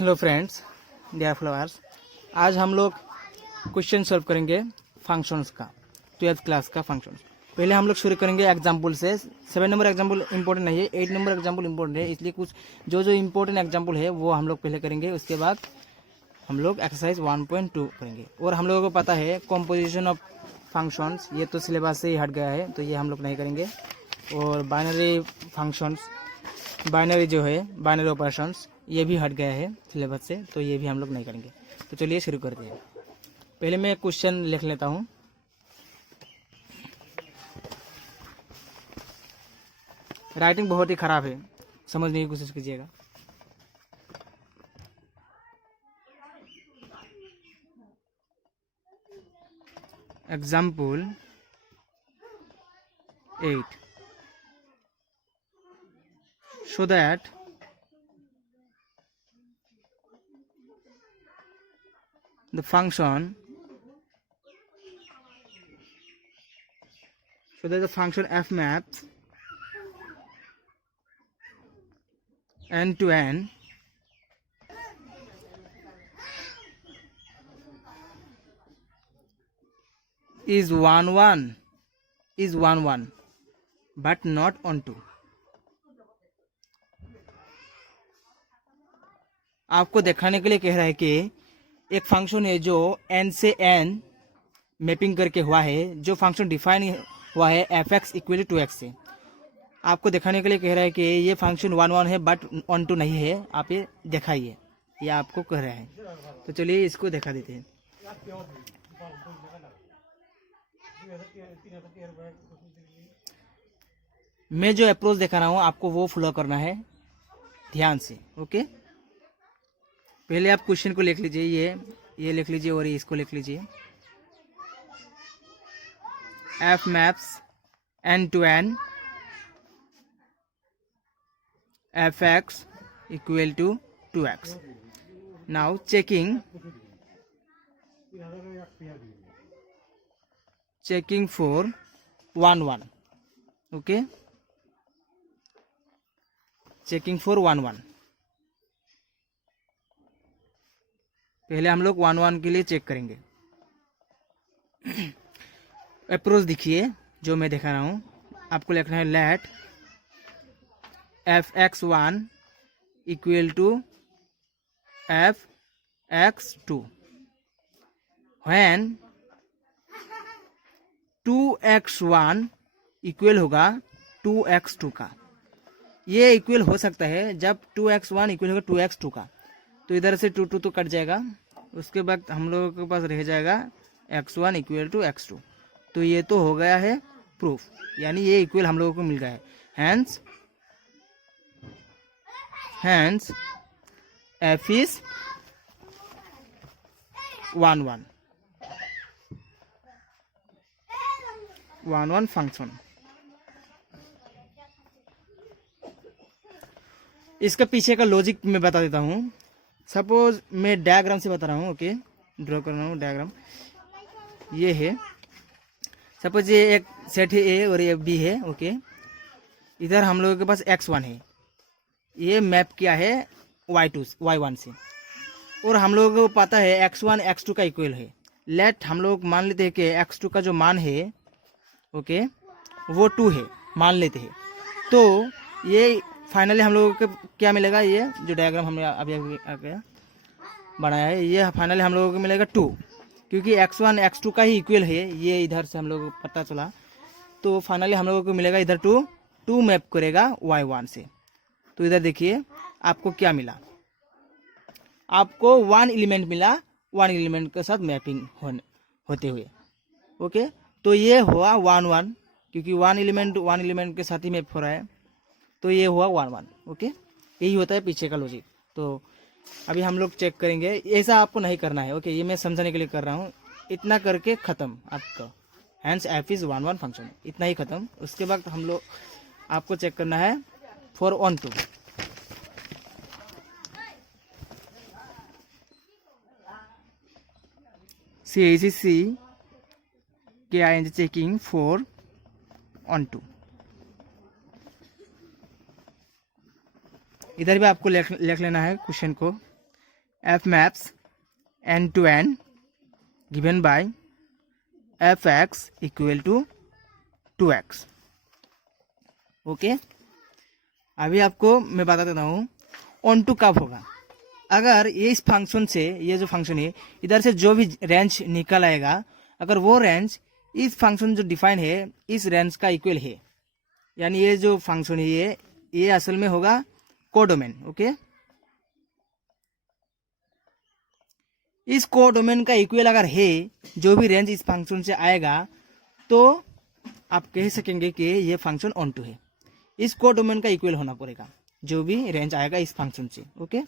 Hello friends, dear flowers. आज हम लोग क्वेश्चन सॉल्व करेंगे फंक्शंस का, 12th क्लास का फंक्शंस। पहले हम लोग शुरू करेंगे एग्जाम्पल से। 7 नंबर एग्जाम्पल इंपॉर्टेंट नहीं है, 8 नंबर एग्जाम्पल इंपॉर्टेंट है, इसलिए कुछ जो इंपॉर्टेंट एग्जाम्पल है वो हम लोग पहले करेंगे। उसके बाद हम लोग एक्सरसाइज 1.2 करेंगे। और हम लोगों को पता है कॉम्पोजिशन ऑफ फंक्शंस, ये तो सिलेबस से ही हट गया है, तो ये हम लोग नहीं करेंगे। और बाइनरी फंक्शंस, बाइनरी जो है बाइनरी ऑपरेशंस, ये भी हट गया है सिलेबस से, तो ये भी हम लोग नहीं करेंगे। तो चलिए शुरू करते हैं। पहले मैं क्वेश्चन लिख लेता हूँ। राइटिंग बहुत ही खराब है, समझने की कोशिश कीजिएगा। Example 8, show that the function f maps n to n is 1 1 but not on 2। आपको दिखाने के लिए कह रहा है कि एक फंक्शन है जो n से n मैपिंग करके हुआ है, जो फंक्शन डिफाइन हुआ है f(x) इक्वल टू 2x से। आपको दिखाने के लिए कह रहा है कि ये फंक्शन 1 1 है बट ऑन टू नहीं है, आप ये दिखाइए, ये आपको कह रहा है। तो चलिए इसको दिखा देते हैं। मैं जो अप्रोच दिखा रहा हूँ आपको वो फॉलो करना है ध्यान से, ओके। पहले आप क्वेश्चन को लिख लीजिए, ये लिख लीजिए और इसको लिख लीजिए। f maps n to n f(x) equal to 2x। now checking for 1 1, okay, checking for 1 1। पहले हम लोग 1 1 के लिए चेक करेंगे। अप्रोच दिखिए जो मैं दिखा रहा हूँ, आपको लिखना है let f(x1) equal to f(x2) when 2x1 equal होगा 2x2 का। ये इक्वल हो सकता है जब 2x1 इक्वल होगा 2x2 का, तो इधर से 2 2 तो कट जाएगा। उसके बाद हम लोगों के पास रह जाएगा x1 इक्वल टू x2। तो ये तो हो गया है प्रूफ, यानी ये इक्वल हम लोगों को मिल गया है। Hence f is 1 1 function. इसका पीछे का लॉजिक मैं बता देता हूँ। सपोज मैं डायग्राम से बता रहा हूँ, ओके, ड्रॉ कर रहा हूँ डायग्राम। ये है, सपोज ये एक सेट है ए और ये बी है, ओके। इधर हम लोगों के पास x1 है, ये मैप किया है y1 से, और हम लोगों को पता है x1 x2 का इक्वल है। लेट हम लोग मान लेते हैं कि x2 का जो मान है, ओके, वो 2 है, मान लेते हैं। तो ये फाइनली हम लोगों को क्या मिलेगा, ये जो डायग्राम हमने अभी बनाया है, ये फाइनली हम लोगों को मिलेगा 2, क्योंकि x1 x2 का ही इक्वल है। ये इधर से हम लोगों को पता चला, तो फाइनली हम लोगों को मिलेगा इधर 2 मैप करेगा y1 से। तो इधर देखिए आपको क्या मिला, आपको 1 एलिमेंट मिला, 1 एलिमेंट के साथ मैपिंग होते हुए, ओके। तो ये हुआ 1 1, क्योंकि 1 एलिमेंट के साथ ही मैप हो रहा है, तो ये हुआ 1 1, ओके। यही होता है पीछे का लॉजिक। तो अभी हम लोग चेक करेंगे, ऐसा आपको नहीं करना है, ओके। ये मैं समझाने के लिए कर रहा हूँ। इतना करके ख़त्म आपका। हैंस f इज 1 1 फंक्शन, इतना ही ख़त्म। उसके बाद हम लोग आपको चेक करना है 4 on 2। CACC KING checking 4 on 2। इधर भी आपको लिख लेना है क्वेश्चन को। F maps N to N given by f x equal to 2x। Okay, अभी आपको मैं बता देता हूँ ऑन टू कब होगा। अगर ये इस फंक्शन से, ये जो फंक्शन है इधर से जो भी रेंज निकल आएगा, अगर वो रेंज इस फंक्शन जो डिफाइन है इस रेंज का इक्वल है, यानी ये जो फंक्शन है ये असल में होगा कोडोमेन। ओके, इस कोडोमेन का इक्वल अगर है, जो भी रेंज इस फंक्शन से आएगा, तो आप कह सकेंगे कि ये फंक्शन ऑन टू है। इस कोडोमेन का इक्वल होना पड़ेगा जो भी रेंज आएगा इस फंक्शन से। ओके,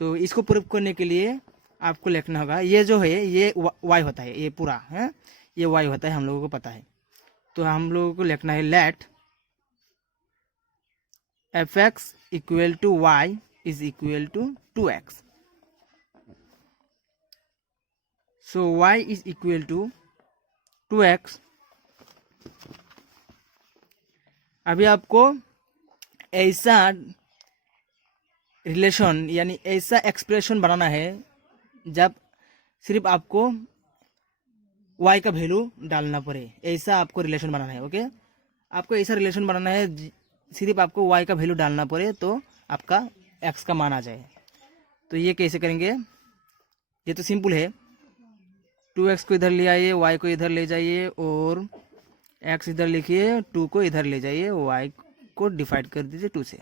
तो इसको प्रूव करने के लिए आपको लिखना होगा, ये जो है ये y होता है, ये पूरा है ये y होता है, हम लोगों को पता है। तो हम लोगों को लिखना है let f x equal to y is equal to 2x। So y is equal to 2x। अभी आपको ऐसा रिलेशन यानी ऐसा एक्सप्रेशन बनाना है जब सिर्फ आपको y का वैल्यू डालना पड़े, ऐसा आपको रिलेशन बनाना है। ओके, आपको ऐसा रिलेशन बनाना है सिर्फ आपको y का वैल्यू डालना पड़े तो आपका x का मान आ जाए। तो ये कैसे करेंगे, ये तो सिंपल है। 2x को इधर ले आइए, y को इधर ले जाइए और x इधर लिखिए, 2 को इधर ले जाइए, y को डिवाइड कर दीजिए 2 से,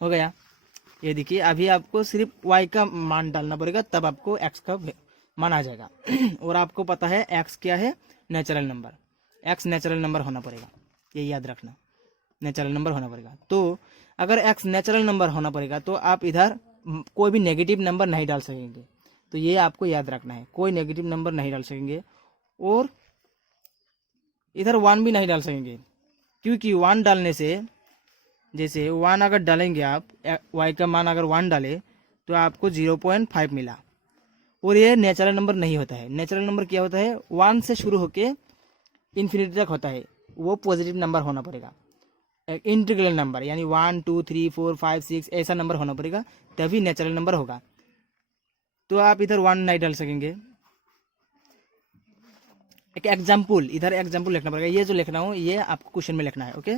हो गया। ये देखिए, अभी आपको सिर्फ y का मान डालना पड़ेगा तब आपको x का मान आ जाएगा। और आपको पता है x क्या है, natural number. x natural number होना पड़ेगा, ये याद रखना, नेचुरल नंबर होना पड़ेगा। तो अगर x नेचुरल नंबर होना पड़ेगा तो आप इधर कोई भी नेगेटिव नंबर नहीं डाल सकेंगे। तो ये आपको याद रखना है, कोई नेगेटिव नंबर नहीं डाल सकेंगे और इधर 1 भी नहीं डाल सकेंगे, क्योंकि 1 डालने से, जैसे 1 अगर डालेंगे आप, y का मान अगर 1 डाले तो आपको 0.5 मिला, और ये नेचुरल नंबर नहीं होता है। नेचुरल नंबर क्या होता है, 1 से शुरू होके इन्फिनिटी तक होता है, वो पॉजिटिव नंबर होना पड़ेगा, एक इंटीग्रल नंबर, यानी 1 2 3 4 5 6 ऐसा नंबर होना पड़ेगा, तभी नेचुरल नंबर होगा। तो आप इधर 1 नहीं डाल सकेंगे। एक एग्जाम्पल, इधर एग्जाम्पल लिखना पड़ेगा, ये जो लिखना हो ये आपको क्वेश्चन में लिखना है। ओके,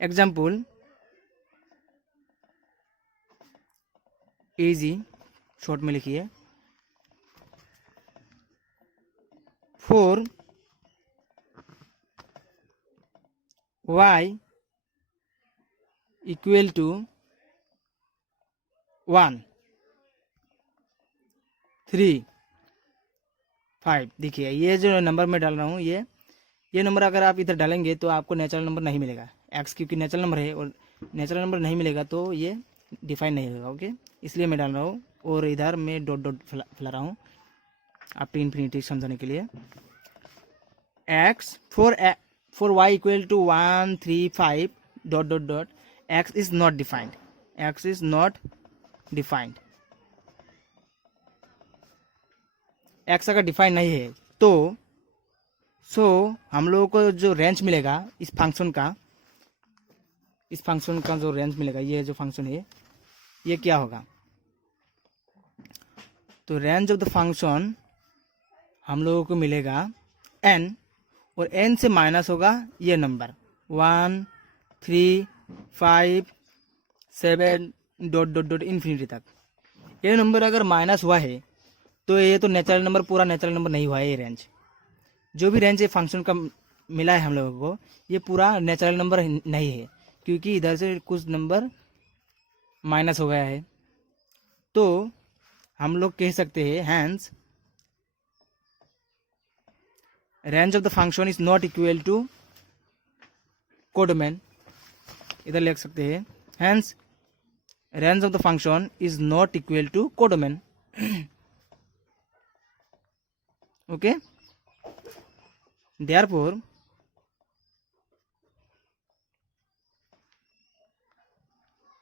एग्जाम्पल इजी शॉर्ट में लिखिए, 4 y इक्वल टू 1 3 5। देखिए, ये जो नंबर मैं डाल रहा हूँ ये नंबर अगर आप इधर डालेंगे तो आपको नेचुरल नंबर नहीं मिलेगा। x क्योंकि नेचुरल नंबर है और नेचुरल नंबर नहीं मिलेगा तो ये डिफाइन नहीं होगा। ओके, इसलिए मैं डाल रहा हूँ, और इधर मैं डॉट डॉट फैला रहा हूँ आप टू इन्फिनिटी समझाने के लिए। x for y equal to 1 3 5 dot dot dot, x is not defined, x is not defined. x अगर डिफाइन नहीं है तो हम लोगों को जो रेंज मिलेगा इस फंक्शन का जो रेंज मिलेगा, ये जो फंक्शन है ये क्या होगा, तो रेंज ऑफ द फंक्शन हम लोगों को मिलेगा n, और n से माइनस होगा ये number 1 3 5 7 dot dot dot infinity तक। ये नंबर अगर माइनस हुआ है तो ये तो नेचुरल नंबर, पूरा नेचुरल नंबर नहीं हुआ है। ये रेंज, जो भी रेंज ये फंक्शन का मिला है हम लोगों को, ये पूरा नेचुरल नंबर नहीं है, क्योंकि इधर से कुछ नंबर माइनस हो गया है। तो हम लोग कह सकते हैं hence range of the function is not equal to codomain. इधर लिख सकते हैं hence range of the function is not equal to codomain. Okay, therefore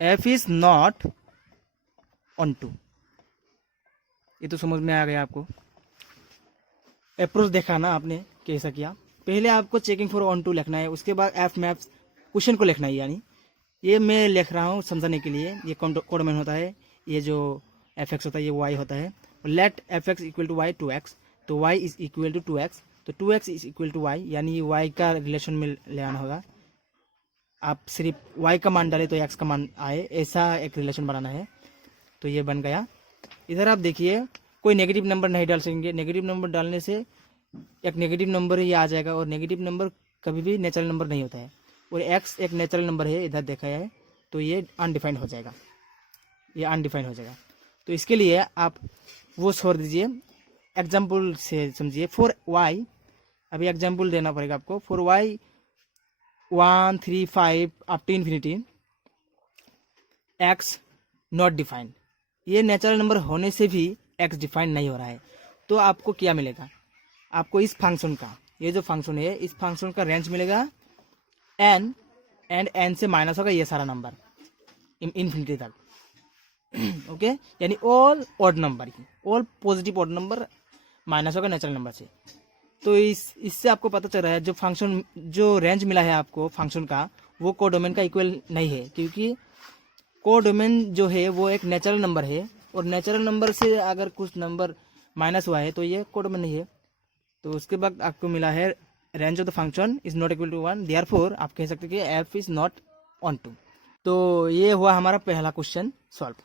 f is not on to. ये तो समझ में आ गया आपको, अप्रोच देखा ना आपने कैसा किया। पहले आपको चेकिंग फॉर ऑन टू लिखना है, उसके बाद एफ मैप्स क्वेश्चन को लिखना है। यानी ये मैं लिख रहा हूँ समझाने के लिए, ये कोडोमेन होता है, ये जो एफ एक्स होता है, ये वाई होता है। Let f x equal to y 2x, तो y is equal to 2x, तो 2x is equal to y, यानी वाई का रिलेशन में ले आना होगा। आप सिर्फ y का मान डाले तो x का मान आए, ऐसा एक रिलेशन बनाना है। तो ये बन गया। इधर आप देखिए कोई नेगेटिव नंबर नहीं डाल सकेंगे, नेगेटिव नंबर डालने से एक नेगेटिव नंबर ही आ जाएगा, और नेगेटिव नंबर कभी भी नेचुरल नंबर नहीं होता है, और x एक नेचुरल नंबर है, इधर देखा है, तो ये अनडिफाइंड हो जाएगा, ये अनडिफाइंड हो जाएगा। तो इसके लिए आप वो छोड़ दीजिए, एग्जाम्पल से समझिए। फॉर y, अभी एग्जाम्पल देना पड़ेगा आपको। For y 1 3 5 up to infinity x not defined, ये नेचुरल नंबर होने से भी x डिफाइंड नहीं हो रहा है, तो आपको क्या मिलेगा? आपको इस फंक्शन का, ये जो फंक्शन है, इस फंक्शन का रेंज मिलेगा n, एंड n से माइनस होगा ये सारा नंबर इन्फिनिटी तक। ओके, यानी ऑल ऑड नंबर ही, all positive odd number minus होगा नेचुरल नंबर से। तो इससे आपको पता चल रहा है जो फंक्शन, जो रेंज मिला है आपको फंक्शन का, वो कोडोमेन का इक्वल नहीं है, क्योंकि कोडोमेन जो है वो एक नेचुरल नंबर है, और नेचुरल नंबर से अगर कुछ नंबर माइनस हुआ है तो ये कोडोमेन नहीं है। तो उसके बाद आपको मिला है range of the function is not equal to 1, therefore आप कह सकते हैं कि f is not onto. तो ये हुआ हमारा पहला क्वेश्चन सॉल्व।